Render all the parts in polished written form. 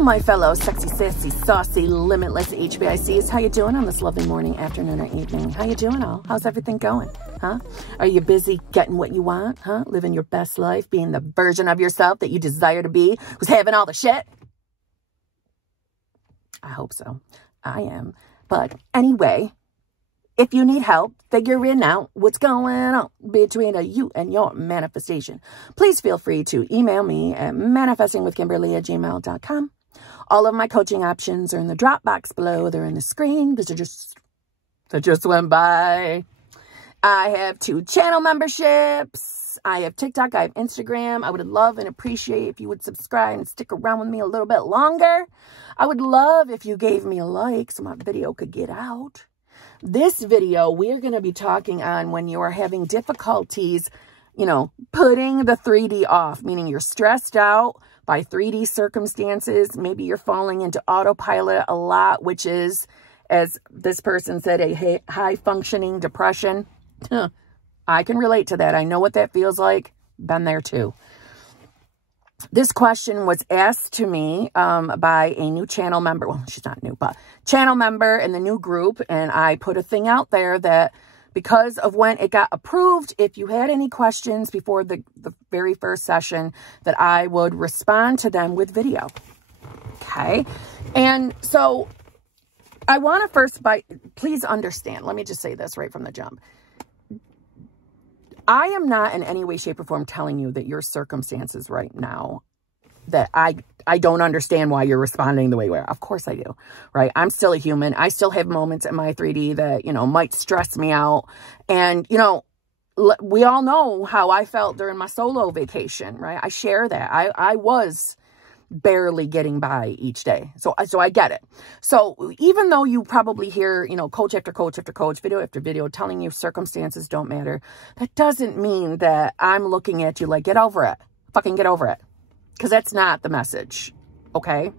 My fellow sexy, sassy, saucy, limitless HBICs. How you doing on this lovely morning, afternoon, or evening? How you doing all? How's everything going? Huh? Are you busy getting what you want? Huh? Living your best life, being the version of yourself that you desire to be, who's having all the shit? I hope so. I am. But anyway, if you need help figuring out what's going on between you and your manifestation, please feel free to email me at manifestingwithkimberly@gmail.com. All of my coaching options are in the drop box below. They're in the screen because they just went by. I have 2 channel memberships. I have TikTok. I have Instagram. I would love and appreciate if you would subscribe and stick around with me a little bit longer. I would love if you gave me a like so my video could get out. This video, we're going to be talking on when you are having difficulties, you know, putting the 3D off, meaning you're stressed out by 3D circumstances. Maybe you're falling into autopilot a lot, which is, as this person said, a high-functioning depression. I can relate to that. I know what that feels like. Been there too. This question was asked to me by a new channel member. Well, she's not new, but channel member in the new group. And I put a thing out there that because of when it got approved, if you had any questions before the very first session, that I would respond to them with video. Okay. And so I want to first, please understand, let me just say this right from the jump. I am not in any way, shape, or form telling you that your circumstances right now, that I don't understand why you're responding the way you are. Of course I do, right? I'm still a human. I still have moments in my 3D that, you know, might stress me out. And, you know, we all know how I felt during my solo vacation, right? I share that. I was barely getting by each day. So I get it. So even though you probably hear, you know, coach after coach after coach, video after video telling you circumstances don't matter, that doesn't mean that I'm looking at you like, get over it. Fucking get over it. Because that's not the message. Okay?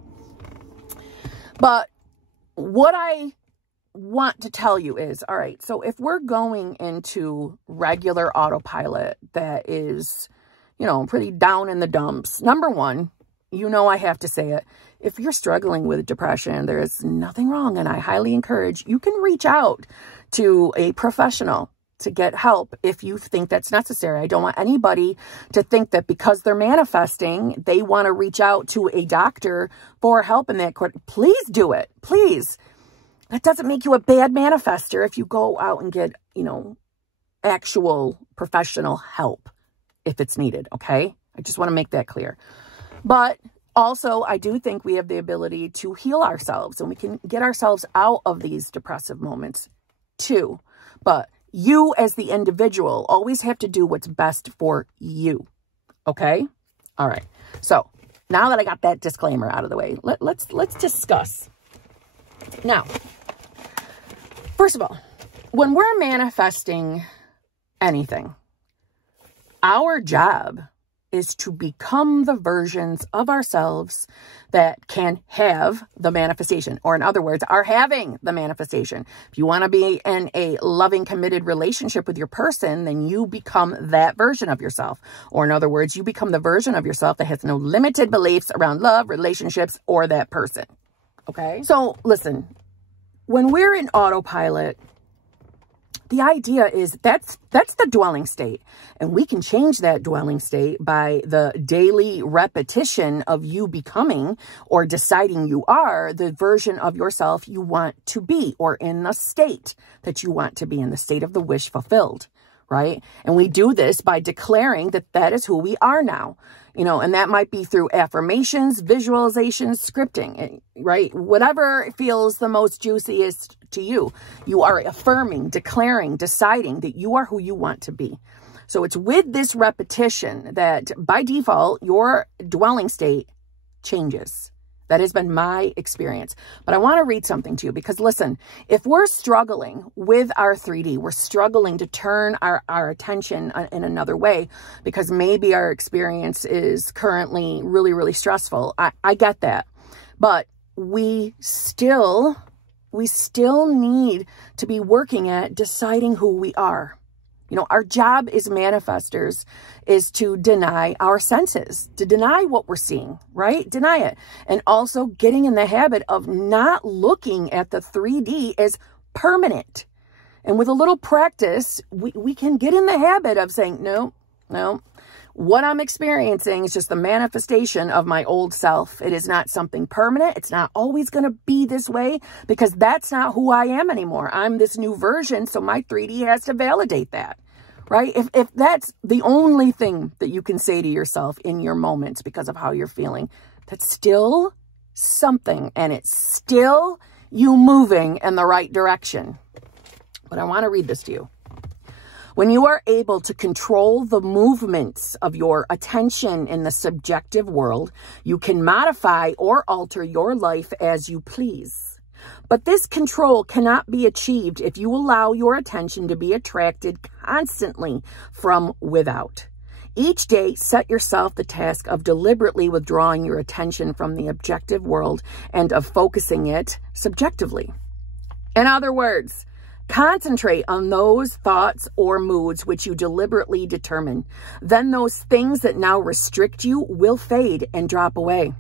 But what I want to tell you is, all right, so if we're going into regular autopilot that is, you know, pretty down in the dumps, number one, you know I have to say it. If you're struggling with depression, there is nothing wrong. And I highly encourage you can reach out to a professional to get help if you think that's necessary. I don't want anybody to think that because they're manifesting, they want to reach out to a doctor for help in that court. Please do it. Please. That doesn't make you a bad manifester if you go out and get, you know, actual professional help if it's needed. Okay. I just want to make that clear. But also, I do think we have the ability to heal ourselves and we can get ourselves out of these depressive moments too. But you as the individual always have to do what's best for you. Okay? All right. So now that I got that disclaimer out of the way, let's discuss. Now, first of all, when we're manifesting anything, our job is to become the versions of ourselves that can have the manifestation, or in other words, are having the manifestation. If you want to be in a loving, committed relationship with your person, then you become that version of yourself. Or in other words, you become the version of yourself that has no limited beliefs around love, relationships, or that person. Okay? So listen, when we're in autopilot, the idea is that's the dwelling state. And we can change that dwelling state by the daily repetition of you becoming or deciding you are the version of yourself you want to be, or in the state that you want to be, in the state of the wish fulfilled, right? And we do this by declaring that that is who we are now. You know, and that might be through affirmations, visualizations, scripting, right? Whatever feels the most juiciest to you. You are affirming, declaring, deciding that you are who you want to be. So it's with this repetition that by default, your dwelling state changes. That has been my experience. But I want to read something to you because listen, if we're struggling with our 3D, we're struggling to turn our attention in another way because maybe our experience is currently really, really stressful. I get that. But we still need to be working at deciding who we are. You know, our job as manifestors is to deny our senses, to deny what we're seeing, right? Deny it. And also getting in the habit of not looking at the 3D as permanent. And with a little practice, we can get in the habit of saying, no, what I'm experiencing is just the manifestation of my old self. It is not something permanent. It's not always going to be this way because that's not who I am anymore. I'm this new version, so my 3D has to validate that, right? If that's the only thing that you can say to yourself in your moments because of how you're feeling, that's still something, and it's still you moving in the right direction. But I want to read this to you. When you are able to control the movements of your attention in the subjective world, you can modify or alter your life as you please. But this control cannot be achieved if you allow your attention to be attracted constantly from without. Each day, set yourself the task of deliberately withdrawing your attention from the objective world and of focusing it subjectively. In other words, concentrate on those thoughts or moods which you deliberately determine. Then those things that now restrict you will fade and drop away.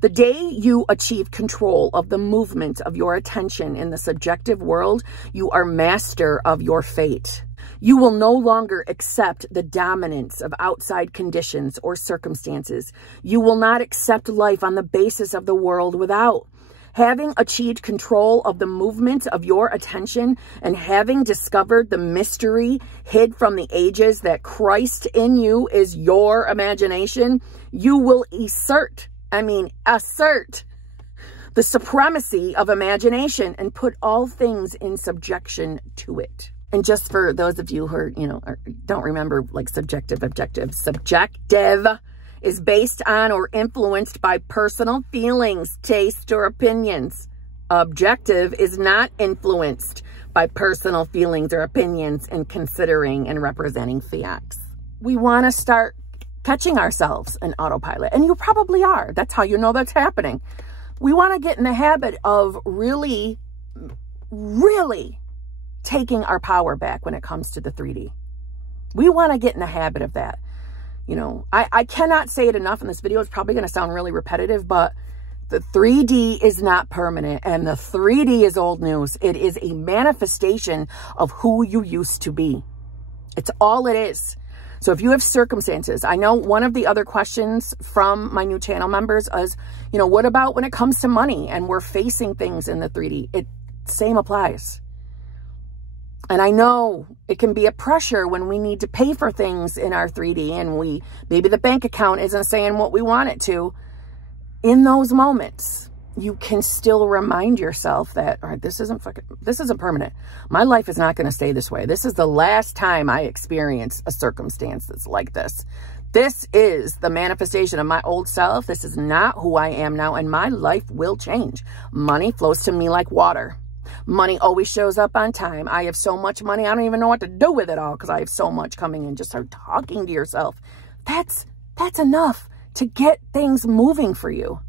The day you achieve control of the movement of your attention in the subjective world, you are master of your fate. You will no longer accept the dominance of outside conditions or circumstances. You will not accept life on the basis of the world without. Having achieved control of the movement of your attention and having discovered the mystery hid from the ages that Christ in you is your imagination, you will assert the supremacy of imagination and put all things in subjection to it. And just for those of you who are, don't remember like subjective, objective, subjective is based on or influenced by personal feelings, taste, or opinions. Objective is not influenced by personal feelings or opinions in considering and representing facts. We want to start catching ourselves in autopilot, and you probably are. That's how you know that's happening. We want to get in the habit of really, really taking our power back when it comes to the 3D. We want to get in the habit of that. I cannot say it enough in this video. It's probably going to sound really repetitive, but the 3D is not permanent and the 3D is old news. It is a manifestation of who you used to be. It's all it is. So if you have circumstances, I know one of the other questions from my new channel members is, what about when it comes to money and we're facing things in the 3D? Same applies. And I know it can be a pressure when we need to pay for things in our 3D and maybe the bank account isn't saying what we want it to. In those moments, you can still remind yourself that, all right, this isn't permanent. My life is not going to stay this way. This is the last time I experience a circumstance that's like this. This is the manifestation of my old self. This is not who I am now, and my life will change. Money flows to me like water. Money always shows up on time. I have so much money, I don't even know what to do with it all because I have so much coming in. Just start talking to yourself. That's enough to get things moving for you.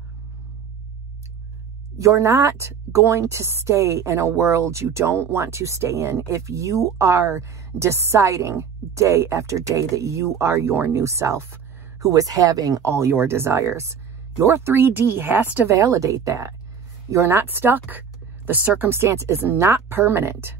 You're not going to stay in a world you don't want to stay in if you are deciding day after day that you are your new self who is having all your desires. Your 3D has to validate that. You're not stuck. The circumstance is not permanent.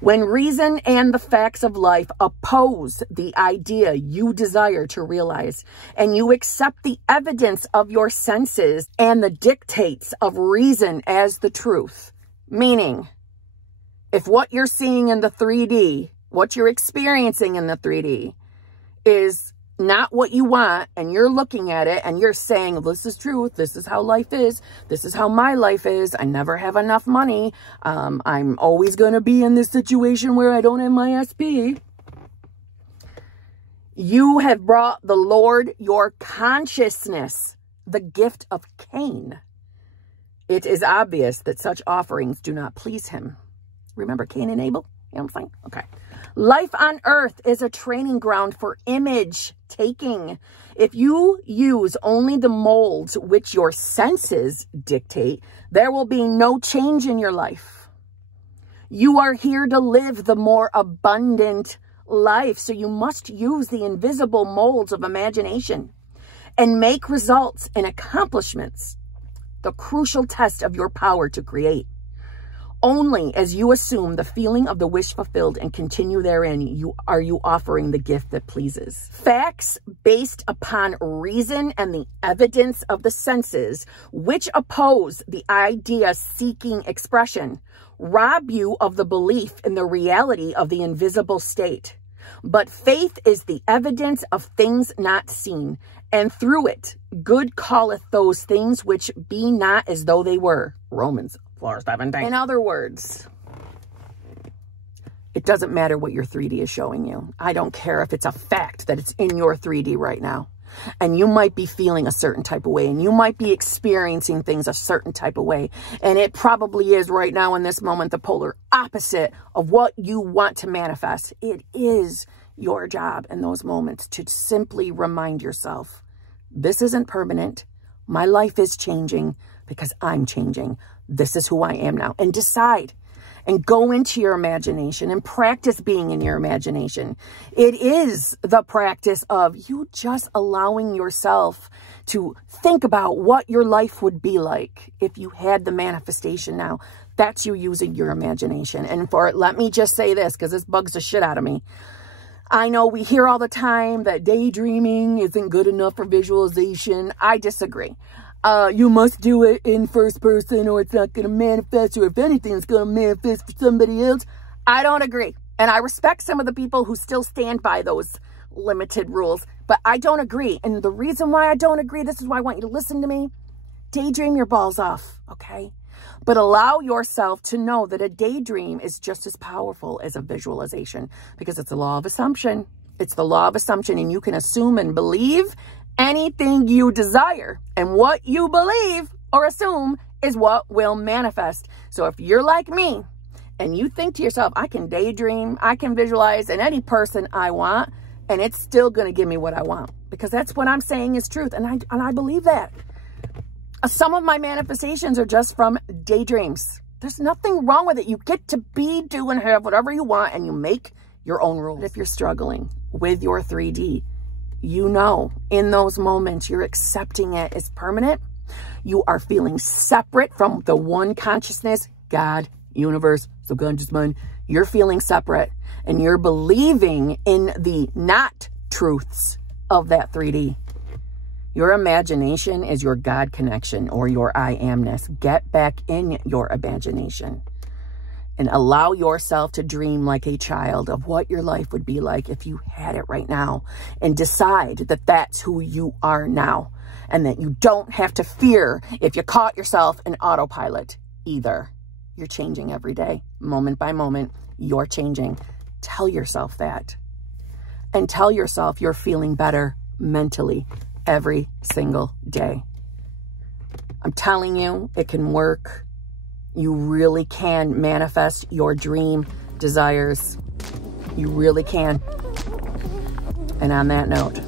When reason and the facts of life oppose the idea you desire to realize, and you accept the evidence of your senses and the dictates of reason as the truth, meaning, if what you're seeing in the 3D, what you're experiencing in the 3D is not what you want, and you're looking at it and you're saying, this is truth, this is how life is, this is how my life is, I never have enough money, I'm always going to be in this situation where I don't have my SP. You have brought the Lord, your consciousness, the gift of Cain. It is obvious that such offerings do not please him. Remember Cain and Abel? You know what I'm saying? Okay. Life on earth is a training ground for image taking. If you use only the molds which your senses dictate, there will be no change in your life. You are here to live the more abundant life, so you must use the invisible molds of imagination and make results and accomplishments the crucial test of your power to create. Only as you assume the feeling of the wish fulfilled and continue therein, you offering the gift that pleases. Facts based upon reason and the evidence of the senses, which oppose the idea-seeking expression, rob you of the belief in the reality of the invisible state. But faith is the evidence of things not seen, and through it, good calleth those things which be not as though they were. Romans 4:17. In other words, it doesn't matter what your 3D is showing you. I don't care if it's a fact that it's in your 3D right now. And you might be feeling a certain type of way, and you might be experiencing things a certain type of way. And it probably is right now in this moment the polar opposite of what you want to manifest. It is your job in those moments to simply remind yourself, this isn't permanent. My life is changing because I'm changing. This is who I am now. And decide and go into your imagination and practice being in your imagination. It is the practice of you just allowing yourself to think about what your life would be like if you had the manifestation now. That's you using your imagination. And for it, let me just say this, because this bugs the shit out of me. I know we hear all the time that daydreaming isn't good enough for visualization. I disagree. You must do it in first person or it's not going to manifest, or if anything, it's going to manifest for somebody else. I don't agree. And I respect some of the people who still stand by those limited rules, but I don't agree. And the reason why I don't agree, this is why I want you to listen to me. Daydream your balls off, okay? But allow yourself to know that a daydream is just as powerful as a visualization, because it's a law of assumption. It's the law of assumption, and you can assume and believe anything you desire, and what you believe or assume is what will manifest. So if you're like me and you think to yourself, I can daydream, I can visualize in any person I want, and it's still going to give me what I want, because that's what I'm saying is truth. And I believe that. Some of my manifestations are just from daydreams. There's nothing wrong with it. You get to be, do, and have whatever you want, and you make your own rules. If you're struggling with your 3D, you know, in those moments, you're accepting it as permanent. You are feeling separate from the one consciousness, God, universe, subconscious mind. You're feeling separate, and you're believing in the not truths of that 3D. Your imagination is your God connection, or your I amness. Get back in your imagination and allow yourself to dream like a child of what your life would be like if you had it right now, and decide that that's who you are now, and that you don't have to fear if you caught yourself in autopilot either. You're changing every day, moment by moment. You're changing. Tell yourself that, and tell yourself you're feeling better mentally every single day. I'm telling you, it can work. You really can manifest your dream desires. You really can. And on that note,